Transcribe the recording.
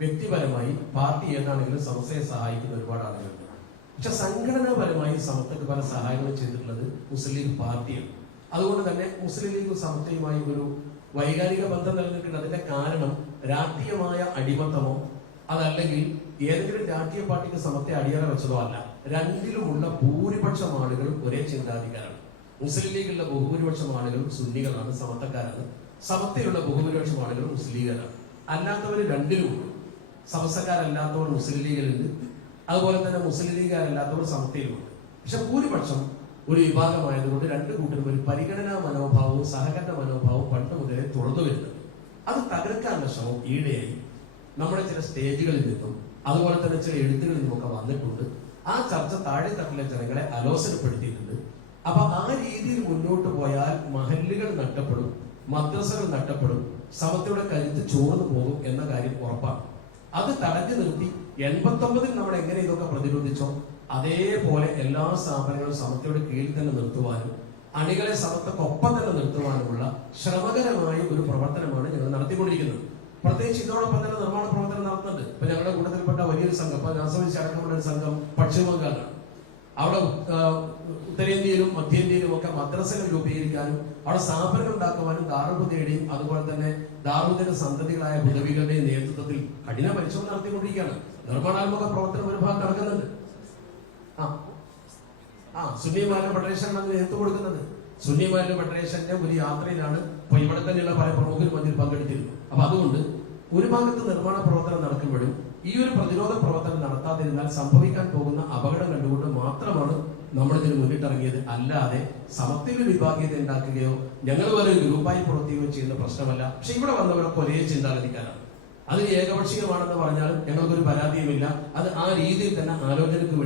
വ്യക്തിപരമായി പാർട്ടി ഏതാണെങ്കിലും സമസ്തയെ സഹായിക്കുന്ന ഒരുപാട് ആളുകളുണ്ട്. പക്ഷെ സംഘടനാപരമായി സമത്വക്ക് പല സഹായങ്ങളും ചെയ്തിട്ടുള്ളത് മുസ്ലിം ലീഗ് പാർട്ടിയാണ്. അതുകൊണ്ട് തന്നെ മുസ്ലിം ലീഗ് സമത്തയുമായി ഒരു വൈകാരിക ബന്ധം നിലനിൽക്കുന്നതിന്റെ കാരണം രാഷ്ട്രീയമായ അടിമത്തമോ അതല്ലെങ്കിൽ ഏതെങ്കിലും രാഷ്ട്രീയ പാർട്ടിക്ക് സമത്തെ അടിയറ വെച്ചതോ അല്ല. രണ്ടിലുമുള്ള ഭൂരിപക്ഷം ആളുകൾ ഒരേ ചിന്താധികാരാണ് മുസ്ലിം ലീഗിലുള്ള ബഹുഭൂരിപക്ഷം ആളുകളും സുന്നികളാണ് സമത്തക്കാരാണ്. സമത്തയുള്ള ബഹുഭൂരിപക്ഷം ആളുകളും മുസ്ലിം ലീഗരാണ് അല്ലാത്തവർ രണ്ടിലുമുണ്ട്. സമസ്തക്കാരല്ലാത്തവർ മുസ്ലിം ലീഗിലുണ്ട്. അതുപോലെ തന്നെ മുസ്ലിം ലീഗുകാരല്ലാത്തവർ സമത്തയിലുമുണ്ട് പക്ഷെ ഭൂരിപക്ഷം ഒരു വിഭാഗമായതുകൊണ്ട് രണ്ട് കൂട്ടരും ഒരു പരിഗണനാ മനോഭാവവും സഹകരണ മനോഭാവവും പണ്ട് മുതലേ തുറന്നു വരുന്നത് അത് തകർക്കാനുള്ള ശ്രമം ഈടെയായി നമ്മുടെ ചില സ്റ്റേജുകളിൽ നിന്നും അതുപോലെ തന്നെ ചില എഴുത്തുകളിൽ നിന്നുമൊക്കെ വന്നിട്ടുണ്ട്. ആ ചർച്ച താഴെ തട്ടിലെ ജനങ്ങളെ അലോസരപ്പെടുത്തിയിട്ടുണ്ട്. അപ്പൊ ആ രീതിയിൽ മുന്നോട്ട് പോയാൽ മഹല്ലുകൾ നഷ്ടപ്പെടും മദ്രസകൾ നഷ്ടപ്പെടും സമത്തയുടെ കരുത്ത് ചോർന്നു പോകും എന്ന കാര്യം ഉറപ്പാണ്. അത് തടഞ്ഞു നിർത്തി എൺപത്തി ഒമ്പതിൽ നമ്മൾ എങ്ങനെ ഇതൊക്കെ പ്രതിരോധിച്ചോ അതേപോലെ എല്ലാ സ്ഥാപനങ്ങളും സമത്തയുടെ കീഴിൽ തന്നെ നിർത്തുവാനും അണികളെ സമത്തക്കൊപ്പം തന്നെ നിർത്തുവാനുമുള്ള ശ്രമകരമായ ഒരു പ്രവർത്തനമാണ് ഞങ്ങൾ നടത്തിക്കൊണ്ടിരിക്കുന്നത്. പ്രത്യേകിച്ച് ഇതോടൊപ്പം തന്നെ നിർമ്മാണ പ്രവർത്തനം നടത്തുന്നുണ്ട്. ഇപ്പൊ ഞങ്ങളുടെ കൂട്ടത്തിൽപ്പെട്ട വലിയൊരു സംഘം ഇപ്പൊ ആസ്വദിച്ച് അടക്കമുള്ള ഒരു സംഘം പശ്ചിമ ബംഗാളിലാണ് അവിടെ ഉത്തരേന്ത്യയിലും മധ്യേന്ത്യയിലും ഒക്കെ മദ്രസകൾ രൂപീകരിക്കാനും അവിടെ സ്ഥാപനങ്ങൾ ഉണ്ടാക്കുവാനും ദാറുഹുദയുടെയും അതുപോലെ തന്നെ ദാറുഹുദയുടെ സന്തതികളായ ഹുദവികളുടെയും നേതൃത്വത്തിൽ കഠിന പരിശ്രമം നടത്തിക്കൊണ്ടിരിക്കുകയാണ്. നിർമ്മാണാത്മക പ്രവർത്തനം ഒരു ഭാഗം നടക്കുന്നുണ്ട്. ആ ആ സുന്നിമാരുടെ ഫെഡറേഷനാണ് അതിന് നേതൃത്വം കൊടുക്കുന്നത്. സുന്നിമാരുടെ ഫെഡറേഷന്റെ ഒരു യാത്രയിലാണ് ഇപ്പൊ ഇവിടെ തന്നെയുള്ള പല പ്രമുഖരും അതിൽ പങ്കെടുത്തിരുന്നു അപ്പൊ അതുകൊണ്ട് ഒരു ഭാഗത്ത് നിർമ്മാണ പ്രവർത്തനം നടക്കുമ്പോഴും ഈ ഒരു പ്രതിരോധ പ്രവർത്തനം നടത്താതിരുന്നാൽ സംഭവിക്കാൻ പോകുന്ന അപകടം ഇതിന് മുന്നിട്ടിറങ്ങിയത് അല്ലാതെ സമത്വ വിഭാഗീയത ഉണ്ടാക്കുകയോ ഞങ്ങൾ വേറെ ഗ്രൂപ്പായി പ്രവർത്തിക്കുകയോ ചെയ്യുന്ന പ്രശ്നമല്ല. പക്ഷെ ഇവിടെ വന്നവരൊക്കെ ഒരേ ചിന്താഗതിക്കാരാണ് അത് ഏകപക്ഷീയമാണെന്ന് പറഞ്ഞാൽ ഞങ്ങൾക്കൊരു പരാതിയുമില്ല. അത് ആ രീതിയിൽ തന്നെ ആലോചനയ്ക്ക്